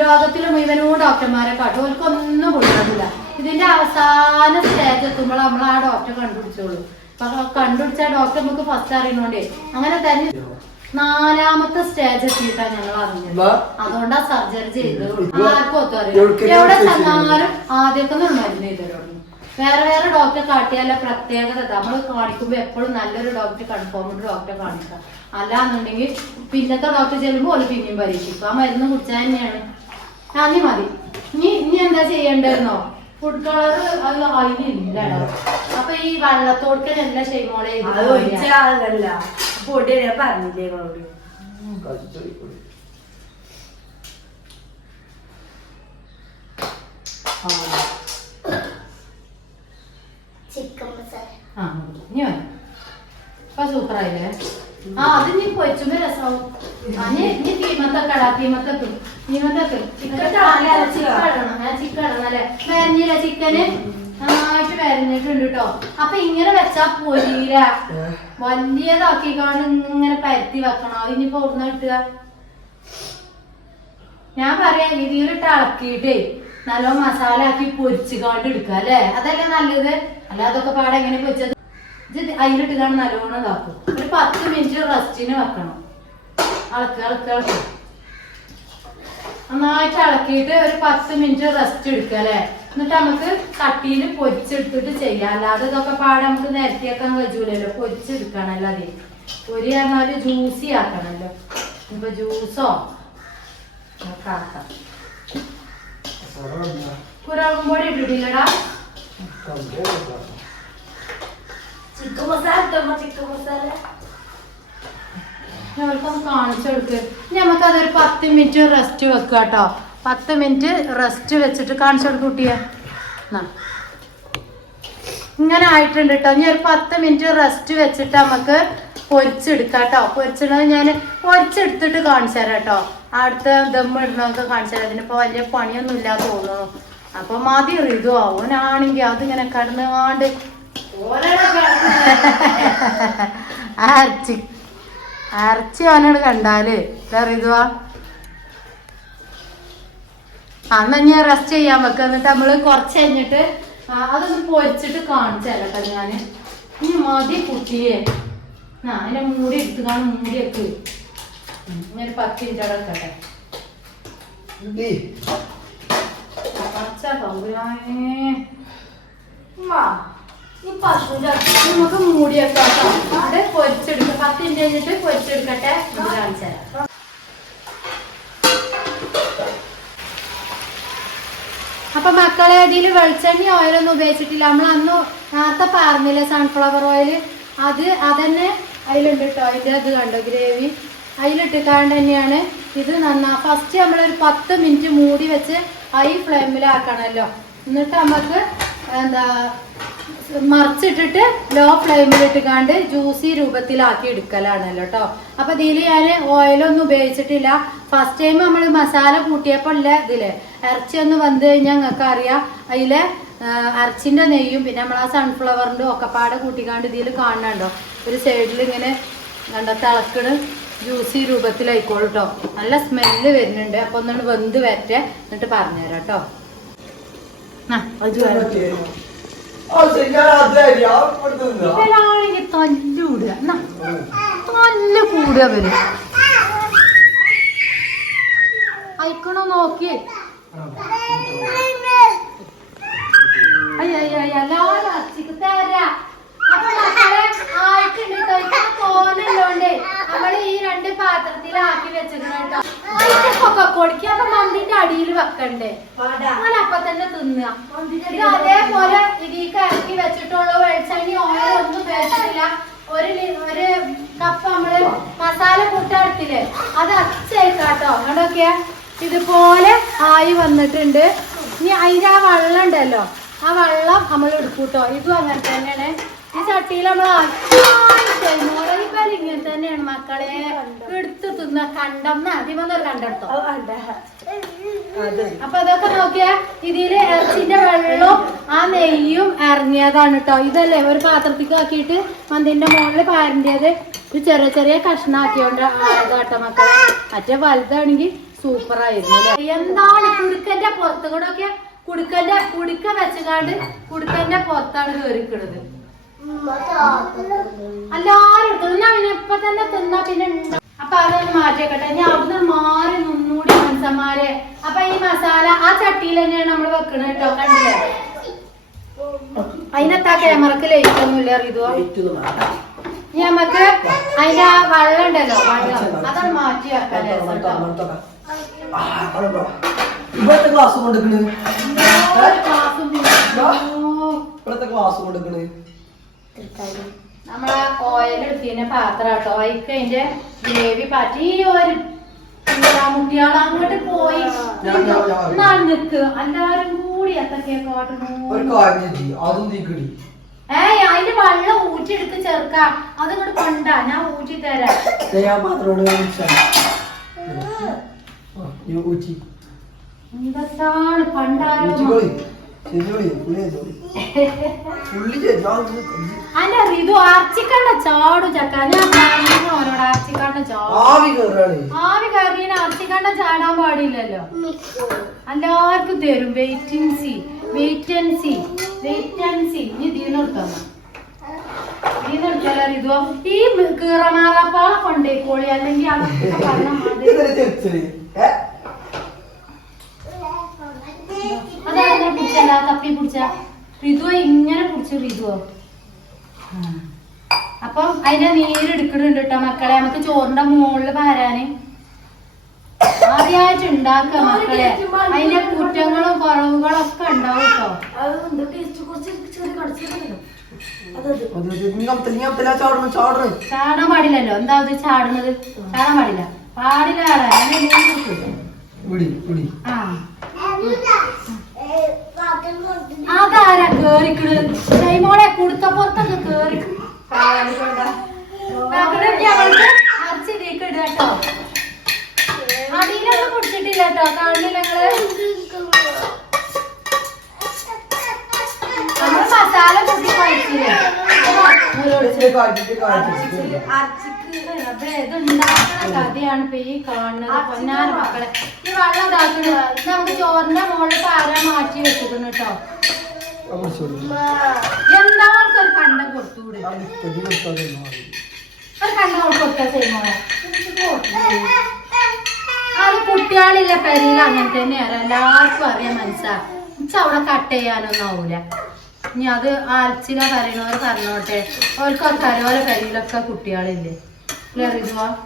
ലോകത്തിലെ മുഴുവനും ഡോക്ടർമാരെ കാട്ടും, ഓർക്കൊന്നും കൊണ്ടുവന്നില്ല. ഇതിന്റെ അവസാന സ്റ്റേജ് എത്തുമ്പോൾ നമ്മൾ ആ ഡോക്ടറെ കണ്ടുപിടിച്ചോളൂ. അപ്പൊ കണ്ടുപിടിച്ച ഡോക്ടർ നമുക്ക് ഫസ്റ്റ് അറിയണോണ്ടേ അങ്ങനെ തന്നെ 4ാമത്തെ സ്റ്റേജ് എത്തിയിട്ടാണ് ഞങ്ങൾ അറിഞ്ഞത്. അതുകൊണ്ടാ സർജറി ചെയ്തത്. ആർക്കും ഒത്തും അറിയാം. എവിടെ ചെന്നാലും ആദ്യമൊക്കെ മരുന്ന് ചെയ്തോളൂ. വേറെ ഡോക്ടറെ കാട്ടിയാല പ്രത്യേകത നമ്മൾ കാണിക്കുമ്പോ എപ്പോഴും നല്ലൊരു ഡോക്ടറെ കൺഫേംഡ് ഡോക്ടറെ കാണിക്കാം. അല്ലാന്നുണ്ടെങ്കിൽ പിന്നത്തെ ഡോക്ടർ ചെല്ലുമ്പോൾ ഓല് പിന്നെയും പരീക്ഷിക്കും. ആ മരുന്ന് കുടിച്ചാൽ തന്നെയാണ്. നന്ദി മതി. ഇനി എന്താ ചെയ്യേണ്ടതെന്നോ, ഫുഡ് കളർ അതിലില്ലടോ. അപ്പൊ ഈ വെള്ളത്തോടുക്കനല്ല ഷെയ്മോളെ പൊടി പറഞ്ഞില്ലേ നിങ്ങളോട്. സൂപ്പറായില്ലേ? അത് നീ പൊരിച്ചുമ്പോ രസമാവും. ചിക്കന് നന്നായിട്ട് വരഞ്ഞിട്ടുണ്ട് കേട്ടോ. അപ്പൊ ഇങ്ങനെ വെച്ചാ പൊരിയില വലിയതാക്കിക്കാണ്ട് ഇങ്ങനെ പരത്തി വെക്കണം. അതിനിപ്പോ ഓടുന്ന കിട്ടുക. ഞാൻ പറയാം, ഇതിലിട്ട് ഇളക്കിയിട്ടേ നല്ല മസാല ആക്കി പൊരിച്ചുകാണ്ട് എടുക്കുക അല്ലേ? അതല്ലേ നല്ലത്. അല്ല അതൊക്കെ പാടെ എങ്ങനെ പൊരിച്ചത്? ഇത് അതിലിട്ടുകാണ്ട് നല്ലോണം ഇതാക്കും. ഒരു 10 മിനിറ്റ് റെസ്റ്റിന് വെക്കണം. ഇളക്കി നന്നായിട്ട് ഇളക്കിയിട്ട് ഒരു 10 മിനിറ്റ് റെസ്റ്റ് എടുക്കുക അല്ലേ? എന്നിട്ട് നമുക്ക് കട്ടിയിൽ പൊരിച്ചെടുത്തിട്ട് ചെയ്യാം. അല്ലാതെ ഇതൊക്കെ പാടെ നമുക്ക് നിരത്തിയാക്കാൻ കഴിയൂലല്ലോ. പൊരിച്ചെടുക്കണല്ലോ. അതെ, പൊരി പറഞ്ഞാല് ജ്യൂസി ആക്കണല്ലോ. ഇപ്പൊ ജ്യൂസോ ഒക്കെ ആക്കാം. കുരുമുളകും പൊടി ഇട്ടിട്ടില്ലടാ. ചിക്കൻ മസാല ചിക്കൻ മസാല ഞങ്ങൾക്കൊന്ന് കാണിച്ചു കൊടുക്ക്. നമുക്കതൊരു 10 മിനിറ്റ് റെസ്റ്റ് വെക്കുക കേട്ടോ. 10 മിനിറ്റ് റെസ്റ്റ് വെച്ചിട്ട് കാണിച്ചു കൊടുക്കും കുട്ടിയെ. ഇങ്ങനെ ആയിട്ടുണ്ട് കേട്ടോ. ഇനി ഒരു 10 മിനിറ്റ് റെസ്റ്റ് വെച്ചിട്ട് നമുക്ക് പൊരിച്ചെടുക്കാം കേട്ടോ. പൊരിച്ചിടുന്നത് ഞാൻ പൊരിച്ചെടുത്തിട്ട് കാണിച്ചു തരാം കേട്ടോ. അടുത്ത ദമ്മ് ഇടുന്നതൊക്കെ കാണിച്ചു തരാം. ഇതിനിപ്പോൾ വലിയ പണിയൊന്നും ഇല്ലാതെ തോന്നുന്നു. അപ്പൊ മതി ഋതു അവനാണെങ്കിൽ അതിങ്ങനെ കടന്നുകാണ്ട് അരച്ചി അവനോട് കണ്ടാല് ഋതുവാ. അന്ന് ഞാൻ റെസ്റ്റ് ചെയ്യാൻ വെക്കുക. എന്നിട്ട് നമ്മള് കുറച്ച് കഴിഞ്ഞിട്ട് അതൊന്ന് പൊരിച്ചിട്ട് കാണിച്ചു തരാം കേട്ടോ. ഞാന് ഇനി മതി കുട്ടിയെ. അതിന്റെ മൂടി എടുത്തുകാണ് മൂടിയൊക്കെ ഞാൻ 10 മിനിറ്റ് അവിടെ വെക്കട്ടെ. നമുക്ക് മൂടിയൊക്കെ അവിടെ പൊരിച്ചെടുക്കാം. 10 മിനിറ്റ് കഴിഞ്ഞിട്ട് പൊരിച്ചെടുക്കട്ടെ. കാണിച്ചു തരാം. അപ്പൊ മക്കളെ, ഇതിൽ വെളിച്ചെണ്ണ ഓയിലൊന്നും ഉപയോഗിച്ചിട്ടില്ല. നമ്മൾ അന്ന് നേരത്തെ പറഞ്ഞില്ല സൺഫ്ലവർ ഓയിൽ, അതന്നെ അതിലുണ്ട് കേട്ടോ. അതിൻ്റെ അത് കണ്ടോ ഗ്രേവി അതിലിട്ടിക്കാണ്ട് തന്നെയാണ് ഇത് ഫസ്റ്റ് നമ്മളൊരു 10 മിനിറ്റ് മൂടി വെച്ച് ഹൈ ഫ്ലെയിമിലാക്കണമല്ലോ. എന്നിട്ട് നമുക്ക് എന്താ മറിച്ചിട്ടിട്ട് ലോ ഫ്ലെയിമിലിട്ടിക്കാണ്ട് ജ്യൂസി രൂപത്തിലാക്കി എടുക്കലാണല്ലോ കേട്ടോ. അപ്പൊ ഇതിൽ ഞാൻ ഓയിലൊന്നും ഉപയോഗിച്ചിട്ടില്ല. ഫസ്റ്റ് ടൈം നമ്മൾ മസാല കൂട്ടിയപ്പോൾ ഇല്ല ഇതില് ഇറച്ചി ഒന്ന് വന്നു കഴിഞ്ഞാൽ നിങ്ങൾക്ക് അറിയാം. അതിലെ ഇറച്ചിന്റെ നെയ്യും പിന്നെ നമ്മൾ ആ സൺഫ്ലവറിന്റെ ഒക്കെ പാടെ കൂട്ടിക്കാണ്ട് ഇതിൽ കാണണുണ്ടോ ഒരു സൈഡിൽ ഇങ്ങനെ കണ്ട തിളക്കണ് ജ്യൂസി രൂപത്തിലായിക്കോളൂ കേട്ടോ. നല്ല സ്മെല്ല് വരുന്നുണ്ട്. അപ്പൊ ഒന്നുകൊണ്ട് വെന്ത് വരട്ടെ, എന്നിട്ട് പറഞ്ഞുതരാം കേട്ടോ. ഇപ്പോഴാണെങ്കിൽ തല്ലൂടുക തല്ല് കൂടുക അവര് അയക്കണോ നോക്കിയേ എല്ലാരും അച്ഛക്ക് തരാ അപ്പൊ മക്കളെ ആയിട്ടുണ്ട് തോന്നുള്ളോണ്ട് നമ്മള് ഈ 2 പാത്രത്തിലാക്കി വെച്ചിട്ടുണ്ട് കേട്ടോ ഒക്കെ പൊടിക്കുക അപ്പൊ മന്തിന്റെ അടിയിൽ വെക്കണ്ടേ അങ്ങനെ അപ്പൊ തന്നെ തിന്നുക ഇത് അതേപോലെ ഇതിക്ക് ഇറക്കി വെച്ചിട്ടുള്ളൂ വെളിച്ചെണ്ണി ഓയിൽ ഒന്നും ഉപയോഗിച്ചിട്ടില്ല ഒരു കപ്പ് നമ്മള് മസാല കൂട്ടെടുത്തില്ലേ അത് അച്ചേക്കാട്ടോ അങ്ങോട്ടൊക്കെ ഇതുപോലെ ആയി വന്നിട്ടുണ്ട് ഇനി അതിന്റെ ആ വെള്ളം ഉണ്ടല്ലോ ആ വെള്ളം നമ്മൾ എടുക്കൂട്ടോ ഇതും അങ്ങനെ തന്നെയാണ് ഈ ചട്ടിയിൽ നമ്മൾ ഇങ്ങനെ തന്നെയാണ് മക്കളെ എടുത്ത് തിന്ന കണ്ടം അതിമൊന്നൊരു കണ്ടെടുത്തോ അപ്പൊ അതൊക്കെ നോക്കിയാ ഇതില് ഇറച്ചിന്റെ വെള്ളവും ആ നെയ്യും ഇറങ്ങിയതാണ് കേട്ടോ ഇതല്ലേ ഒരു പാത്രത്തിക്ക് ആക്കിയിട്ട് മന്തിന്റെ മുകളിൽ പാരേണ്ടത് ഇത് ചെറിയ ചെറിയ കഷ്ണാക്കിയോണ്ട് ആയതാട്ടോ മക്കളെ മറ്റേ വലുതാണെങ്കിൽ സൂപ്പർ ആയിരുന്നു എന്താണ് കുടുക്കന്റെ പുറത്ത് കൂടെ ഒക്കെ കുടുക്ക വെച്ചുകാണ്ട് കുടുക്കന്റെ പുറത്താണ് കയറിക്കുന്നത് എല്ലാരും എടുത്തു പിന്നെ ഇപ്പൊ തന്നെ തിന്നാ പിന്നെ അപ്പൊ അതൊന്ന് മാറ്റിയേക്കട്ടെ ഞാൻ അവിടുന്ന് മാറി നിന്നൂടി മനുഷ്യന്മാരെ അപ്പൊ ഈ മസാല ആ ചട്ടിയിൽ തന്നെയാണ് നമ്മൾ വെക്കണത് കേട്ടോ കണ്ടില്ലേ അതിനകത്താ ക്യാമറക്ക് ലൈറ്റ് ഒന്നുമില്ല ഇതോ ഞമ്മക്ക് അതിന്റെ ആ വെള്ളം ഉണ്ടല്ലോ വെള്ളം അതാണ് മാറ്റി വെക്കാൻ നമ്മളെ ഓയിൽ എടുത്തതിന്റെ പാത്രം കേട്ടോ അതിക്ക് അതിന്റെ ഗ്രേവി പാറ്റി ഒരു മുട്ടിയാൾ അങ്ങോട്ട് പോയി നിക്ക് എല്ലാരും കൂടി അതിന്റെ വെള്ളം ഊറ്റിയെടുത്ത് ചേർക്കാം അതിങ്ങോട്ട് കൊണ്ടാ ഞാൻ ഊറ്റി തരാം എന്താണ് പണ്ടാരോ അല്ല ഇത് ആർച്ചിക്കണ്ട ചാടു ചക്ക ഞാൻ ഓനോട് ആർച്ചിക്കണ്ട ആവി കയറിയ ആർച്ചിക്കണ്ട ചാടാൻ പാടില്ലല്ലോ എല്ലാവർക്കും തരും വെയിറ്റൻസി ഇനി ഇതിനെടുത്തോ ഇതിനെടുത്തല്ലോ ഇതോ ഈ കീറമാറാപ്പാ കൊണ്ടേക്കോളി അല്ലെങ്കിൽ അതൊക്കെ പറഞ്ഞ അതാണ് പിടിച്ചല്ല തപ്പി പിടിച്ച ഋതുവോ ഇങ്ങനെ പിടിച്ചു ഋതുവോ അപ്പം അതിന്റെ നീരെടുക്കണുണ്ട് കേട്ടോ മക്കളെ നമുക്ക് ചോറിന്റെ മുകളിൽ പാരാന് ആദ്യമായിട്ട് ഉണ്ടാക്കുക മക്കളെ അതിന്റെ കുറ്റങ്ങളും കുറവുകളും ഒക്കെ ഉണ്ടാവും കേട്ടോ ചാടാൻ പാടില്ലല്ലോ എന്താ അത് ചാടുന്നത് ചാടാൻ പാടില്ല അതാരാ കേറിക്കണ് മോളെ കുടുത്തപ്പുറത്തൊക്കെ കേറി അരച്ചിലേക്ക് ഇടുക കേട്ടോ അടിയിലൊന്നും കുടിച്ചിട്ടില്ല കേട്ടോ കാണില്ല നമ്മള് മസാല കൂട്ടി കഴിച്ചില്ലേ കഥയാണ് ഇപ്പൊ ഈ കാണുന്നത് പൊന്നാര മക്കളെ ഈ വെള്ളം ഇതാക്കുന്നത് നമുക്ക് ചോറിന്റെ മുകളിൽ പാരാൻ മാറ്റി വെച്ചിട്ടുണ്ട് കേട്ടോ എന്താ ഒരു കണ്ടം കൊടുത്തൂടെ ഒരു കണ്ടം കൊടുത്താ ചെയ്യുമോളെ അത് കുട്ടികളില്ല പെരിയിൽ അങ്ങനെ തന്നെയാണ് എല്ലാവർക്കും അറിയാൻ മനസ്സാ അവിടെ കട്ട് ചെയ്യാനൊന്നും ആവൂല ഇനി അത് ആർച്ചില പറയണവർ പറഞ്ഞോട്ടെ ഓർക്കൊക്കെ ഓരോ പെരിയിലൊക്കെ കുട്ടികളില്ലേ ഇതുവാ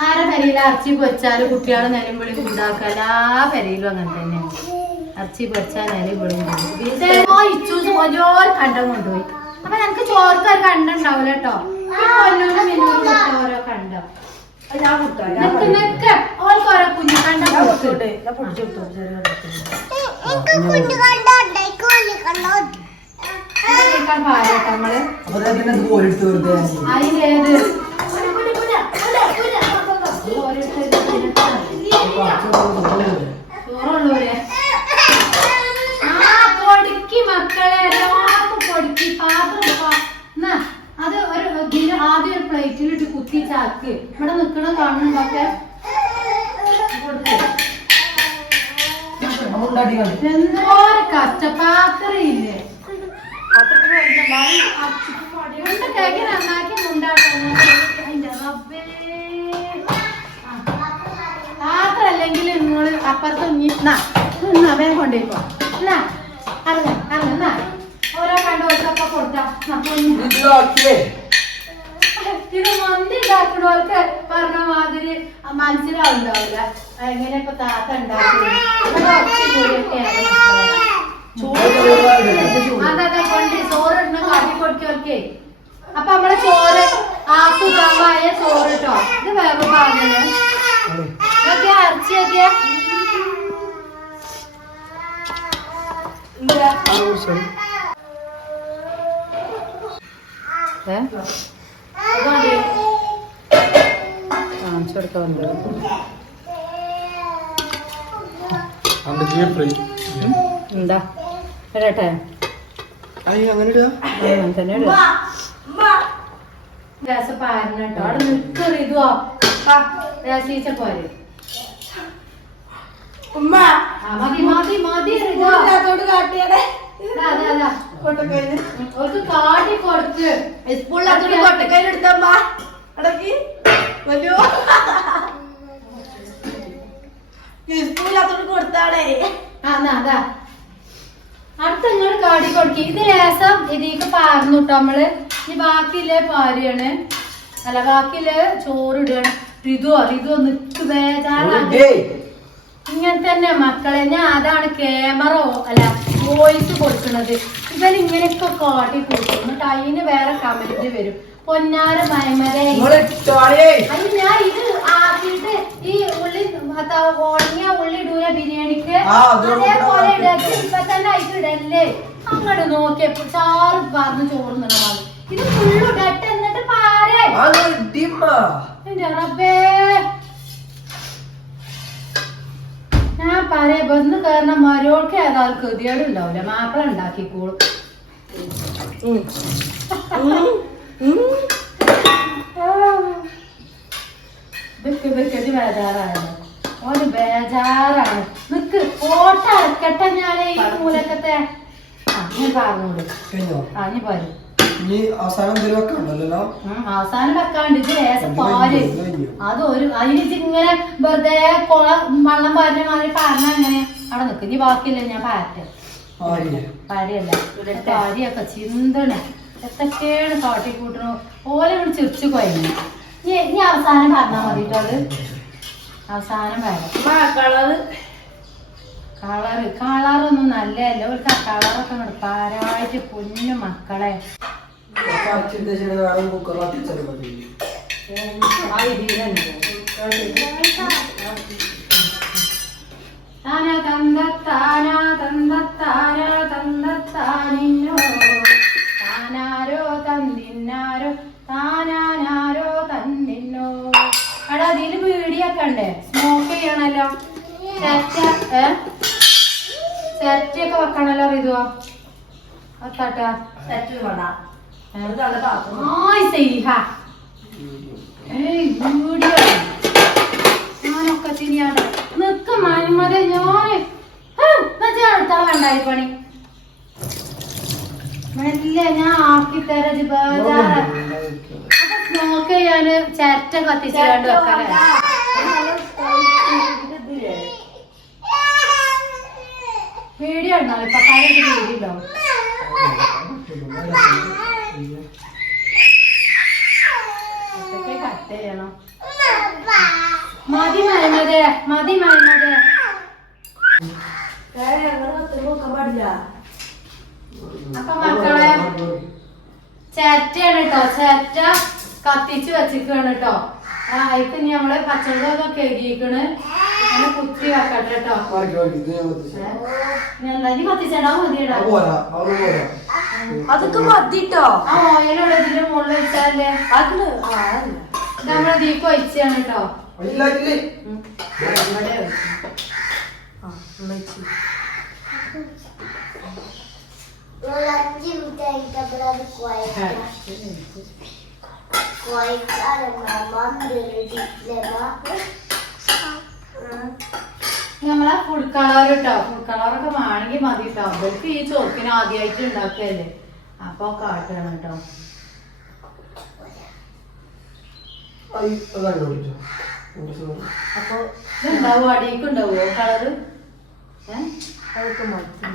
ആരെ പെരിയിൽ അരച്ചി പൊരിച്ചാലും കുട്ടികൾ നിലമ്പൊളി ഉണ്ടാക്കുക എല്ലാ പെരിയിലും അങ്ങനെ തന്നെയാണ് അരച്ചി പൊരിച്ചാൽ നിലമ്പൊളി ഇച്ചൂസ് ഓരോ കണ്ടം കൊണ്ടുപോയി അപ്പൊ ഞങ്ങക്ക് ചോർക്ക് ഒരു കണ്ടം ഉണ്ടാവില്ല കേട്ടോ പൊന്നൂന്റെ മിന്നൂരിൽ ഓരോ കണ്ടം ഓർക്ക് ഓരോ കുഞ്ഞു കണ്ടം അതിലേത് ചോറുള്ളൂരെ പൊടിക്ക് മക്കളെ എല്ലാവർക്കും പൊടിക്ക് പാത്രം അത് ഒരു ആദ്യം ഒരു പ്ലേറ്റിലിട്ട് കുത്തി ചാക്ക് ഇവിടെ നിക്കണ കാണുന്നുണ്ടൊക്കെ എന്തോ കഷ്ടപ്പാത്രം ഇല്ലേ കേക്ക് നന്നായി അപ്പുറത്ത് വേഗം കൊണ്ടുപോയിക്കോ എന്നാ ഇറങ്ങ ഓരോ കണ്ടോൾക്കൊക്കെ കൊടുത്താ ഇത് മന്തി ഉണ്ടാക്കണവർക്ക് പറഞ്ഞ മാതിരി മനസ്സിലാവുണ്ടാവില്ല എങ്ങനെ ഇപ്പൊ താത്ത അതെ കൊണ്ട് ചോറിടുന്ന കാട്ടി കൊടുക്കവർക്കേ അപ്പൊ നമ്മളെ ചോറ് ആക്കുകാവായ ചോറ് കേട്ടോ ഇത് വേറെ പാകല്ലേ ഇതൊക്കെ ഇറച്ചിയൊക്കെ എന്താ വരട്ടെ തന്നെ രസം പാരുന്ന കേട്ടോ അവിടെ നിൽക്കറിയുവോ രസീച്ച പോരെ മതി മതി മതി ഒരു കാട്ടി കൊടുത്ത് സ്കൂളിൽ കൊട്ടക്കൈലെടുത്തമ്മ അടക്കി വലിയ സ്കൂളിലത്തോട് കൊടുത്താടേ അതാ അടുത്ത ഇങ്ങോട്ട് കാടി കൊടുക്കി ഇത് രസം ഇതിക്ക് പാർന്നു കേട്ടോ നമ്മള് ഈ ബാക്കിയില്ലേ പാരിയാണ് അല്ല ബാക്കിയില് ചോറിടുകയാണ് റിതു നിക്ക് ബേജാറാണ് ഇങ്ങനെ തന്നെ മക്കളെ ഞാൻ അതാണ് ക്യാമറ അല്ല വോയിസ് കൊടുക്കുന്നത് ഇവൻ ഇങ്ങനെയൊക്കെ കാട്ടി കൊടുക്കും എന്നിട്ട് അതിന് വേറെ കമന്റ് വരും പൊന്നാര മയമരെ അത് ഞാൻ ഇത് ആക്കിയിട്ട് ഈ ഉള്ളി ഉണങ്ങിയ ഉള്ളി ഇടൂല ബിരിയാണിക്ക് അതേപോലെ ഇപ്പൊ തന്നെ ആയിട്ട് ഇടല്ലേ അങ്ങോട്ട് നോക്കിയപ്പോ ചാറ് പറഞ്ഞ് ചോറുന്നുണ്ടാവും ഇത് ഫുള്ള് ഇടട്ടെ എന്നിട്ട് പാരേ എന്റെ റബ്ബേ ഞാൻ പറയാ ബന്ന് കാരണം മരോൾക്ക് ഏതായാലും ഗതികേട് ഉണ്ടാവില്ല മാപ്പിള ഉണ്ടാക്കിക്കോളും ബേജാറാണ് ഓന് ബേജാറാണ് നിക്ക് ഫോട്ടോ അടക്കട്ടെ ഞാൻ ഈ മൂലക്കത്തെ ഞാൻ പറഞ്ഞോളൂ ഞാൻ പറയും അവസാനം വെക്കാണ്ട് ഇത് ലേശം പാല് അത് ഒരു അതിന് ഇങ്ങനെ വെറുതെ വെള്ളം പാരുന്ന മാതിരി പറഞ്ഞ അങ്ങനെ അവിടെ നിൽക്കും ഇനി ബാക്കിയില്ല ഞാൻ പാരയല്ല പാരിയൊക്കെ ചിന്തണ എത്തൊക്കെയാണ് കാട്ടിക്കൂട്ടണു ഓലെ ഇവിടെ ചിരിച്ചു കൊയങ്ങി ഇനി അവസാനം പറഞ്ഞാൽ മതിട്ടോ അത് അവസാനം വരാം കളറൊന്നും നല്ലതല്ല ഒരു കളറൊക്കെ പാരായിട്ട് പൊന്നു മക്കളെ താനാരോ തന്നിന്നാരോ താനാരോ തന്നിന്നോ എടാ അതില് വീടിയൊക്കെ ഉണ്ടേ സ്മോക്ക് ചെയ്യണല്ലോ സെറ്റൊക്കെ വെക്കണല്ലോ റിതുവാ അത്താട്ടാ സെറ്റ് വേണ്ട വീഡിയോ ഞാനൊക്കെ തിരിയാതെ നിക്ക മന്മത ഞാന് അടുത്താൾ കണ്ടായി പണി മെല്ലെ ഞാൻ ആക്കി തരാ ബേജാറ് സ്മോക്ക് ചെയ്യാന് ചേറ്റ കത്തിച്ചാണ്ട് വെക്കാനേ വീഡിയോ ഉണ്ടാവും ഇപ്പൊ വീഡിയോ ഉണ്ടാവും കട്ട് ചെയ്യണം മതി മരുന്നത് മതി മരുന്നത് അപ്പൊ മക്കളെ ചേറ്റയാണ് കേട്ടോ ചേറ്റ കത്തിച്ച് വെച്ചിക്കാണ് കേട്ടോ അതിക്ക് ഇനി നമ്മള് പച്ചമുളകൊക്കെ കഴുകിക്കണ് അങ്ങനെ കുത്തി വെക്കട്ടെ കേട്ടോ എന്താ കത്തിച്ചേടാ മതിയടാ അതൊക്കെ മതിട്ടോ ആ ഓയിലോടെ ഇതിന്റെ മുകളിൽ വെച്ചാലേ അത് നമ്മളെ ദീക്ക് ഒഴിച്ചാണ് കേട്ടോ നമ്മളെ ഫുഡ് കളർ കേട്ടോ ഫുഡ് കളറൊക്കെ വേണമെങ്കിൽ മതി കേട്ടോ അവർക്ക് ഈ ചോക്കിന് ആദ്യമായിട്ട് ഉണ്ടാക്കുകയല്ലേ അപ്പൊ കാട്ടണം കേട്ടോ അപ്പൊ ഇതുണ്ടാവോ അടിയൊക്കെ ഉണ്ടാവോ കളറ് അതൊക്കെ മൊത്തം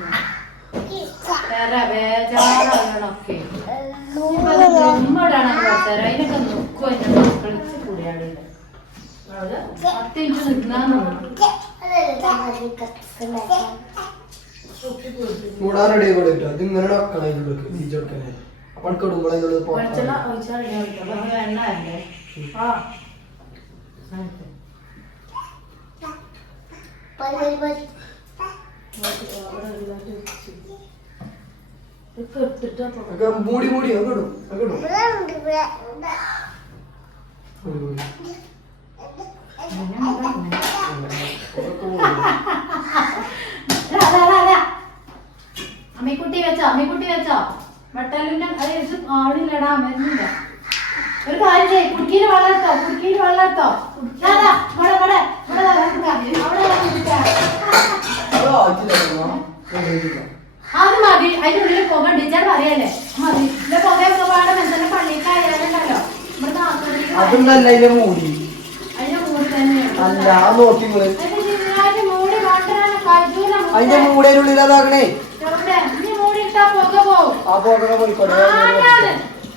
വേറെ ബേജാറാകണൊക്കെ ഉമ്മടാണ് കുറച്ചേരം അതിനൊക്കെ നോക്കും എന്റെ മക്കളിച്ച് കൂടിയാടില്ല 10 മിനിറ്റ് നിൽക്കുന്ന കൂടാൻ റെഡി ആയി കൊടുക്കും അത് ഇങ്ങനെ വെക്കണം ഇതിലേക്ക് ബീജ് കൊടുക്കണേ അപ്പൊ കിടുമ്പോഴേ വെളിച്ചെണ്ണ ഒഴിച്ചാൽ എണ്ണ അല്ലേ ആ മൂടി മൂടി അത് കിടും അത് കിടും അമ്മിക്കുട്ടി വെച്ചോ മട്ടലിന്റെ അത് ആളില്ലടാ മരുന്നില്ല ഒരു കാര്യം ചെയ്യ് കുടുക്കിയിൽ വെള്ളം എടുത്തോ അത് മതി അതിന്റെ ഉള്ളിൽ പുക ഡിച്ചാൽ അറിയാലേ മതി ഇതിന്റെ പുകയൊക്കെ പാടെ മെച്ചന്റെ പള്ളിക്കായാലുണ്ടല്ലോ ഇവിടുത്തെ അതൊന്നല്ല അതിന്റെ മൂടി അതിന്റെ മൂടി തന്നെയാണ് അല്ല അത് നോക്കി മൂടി കൊണ്ടുവരാൻ കഴിയൂല അതിന്റെ മൂടേനുള്ളിൽ അതാകണേ ഇനി മൂടി ഇട്ടാ പുക പോവും ആ പോകണ പോയിക്കോട്ടെ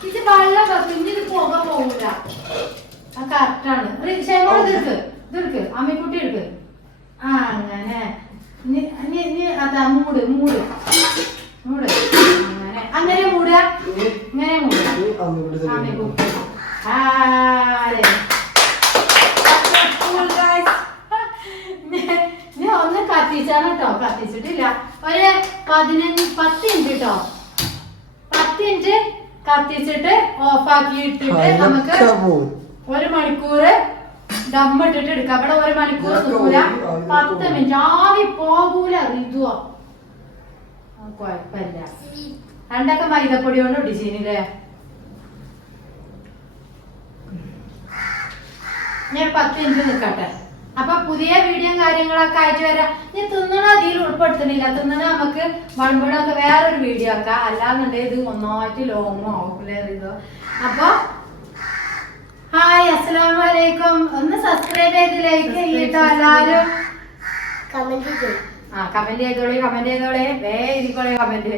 ഇത് വെള്ളം വെക്കും ഇനി ഇത് പുക പോകൂല ആ കറക്റ്റാണ് ഇതെടുക്ക് അമ്മിക്കുട്ടി എടുക്ക് ആ അങ്ങനെ അതാ മൂട് അങ്ങനെ മൂടുക ഇങ്ങനെ മൂടുക അമ്മിക്കുട്ടി ഞാൻ ഒന്ന് കത്തിച്ചാണ് കേട്ടോ കത്തിച്ചിട്ടില്ല ഒരു 10 മിനിറ്റ് കേട്ടോ 10 മിനിറ്റ് കത്തിച്ചിട്ട് ഓഫാക്കിയിട്ടിട്ട് നമുക്ക് 1 മണിക്കൂർ ദമ്മിട്ടിട്ട് എടുക്കാം അവിടെ 1 മണിക്കൂർ നിൽക്കൂല 10 മിനിറ്റ് ആവി പോകൂല ഇതുവോ കൊഴപ്പല്ല രണ്ടൊക്കെ മൈദപ്പൊടി കൊണ്ട് ഒടിച്ചീനില്ലേ ഞാൻ 10 മിനിറ്റ് നിൽക്കട്ടെ അപ്പൊ പുതിയ വീഡിയോ കാര്യങ്ങളൊക്കെ ആയിട്ട് വരാം ഞാൻ തിന്നണ അതിൽ ഉൾപ്പെടുത്തുന്നില്ല തിന്നണ നമുക്ക് വൺപൂടൊക്കെ വേറൊരു വീഡിയോ ആക്കാം അല്ലാന്നുണ്ടെങ്കിൽ ഇത് ഒന്നായിട്ട് ലോങ്ങോ ആവുക അപ്പൊ ഹായ് അസ്സലാമു അലൈക്കും ഒന്ന് സബ്സ്ക്രൈബ് ചെയ്ത് ലൈക്ക് ചെയ്തിട്ടോ എല്ലാരും കമന്റ് ചെയ്തോളെ വേ ഇതിക്കോളെ കമന്റ്